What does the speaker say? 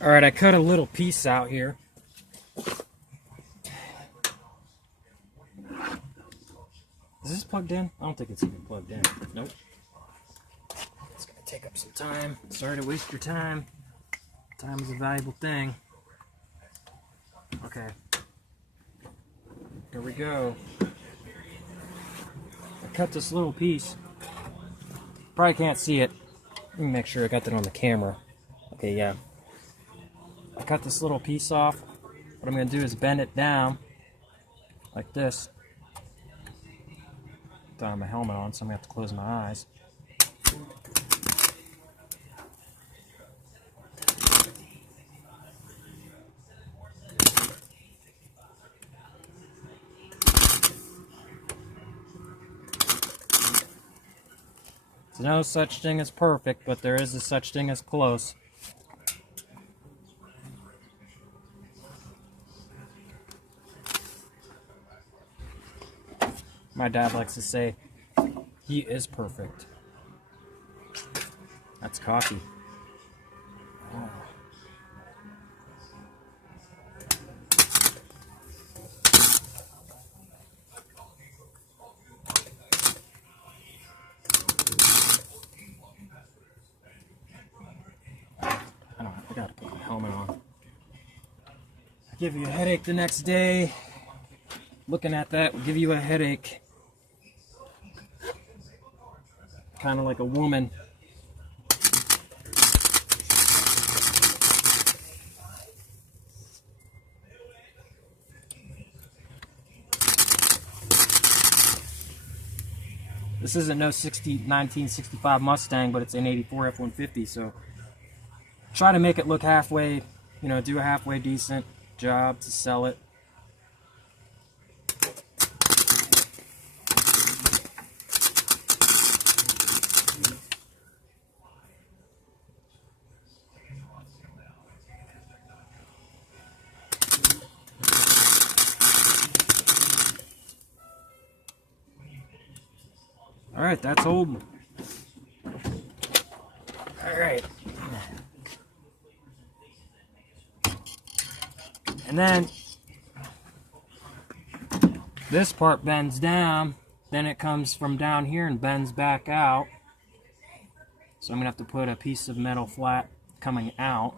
Alright, I cut a little piece out here. Is this plugged in? I don't think it's even plugged in. Nope. It's gonna take up some time. Sorry to waste your time. Time is a valuable thing. Okay. Here we go. I cut this little piece. Probably can't see it. Let me make sure I got that on the camera. Okay, yeah. I cut this little piece off. What I'm going to do is bend it down like this. Don't have my helmet on, so I'm going to have to close my eyes. There's no such thing as perfect, but there is a such thing as close. My dad likes to say, he is perfect. That's coffee. Oh. I gotta put my helmet on. I give you a headache the next day. Looking at that will give you a headache. Kind of like a woman. This isn't no 1965 Mustang, but it's an 84 F-150, so try to make it look halfway, you know, do a halfway decent job to sell it. Alright, that's old. Alright. And then this part bends down, then it comes from down here and bends back out. So I'm going to have to put a piece of metal flat coming out.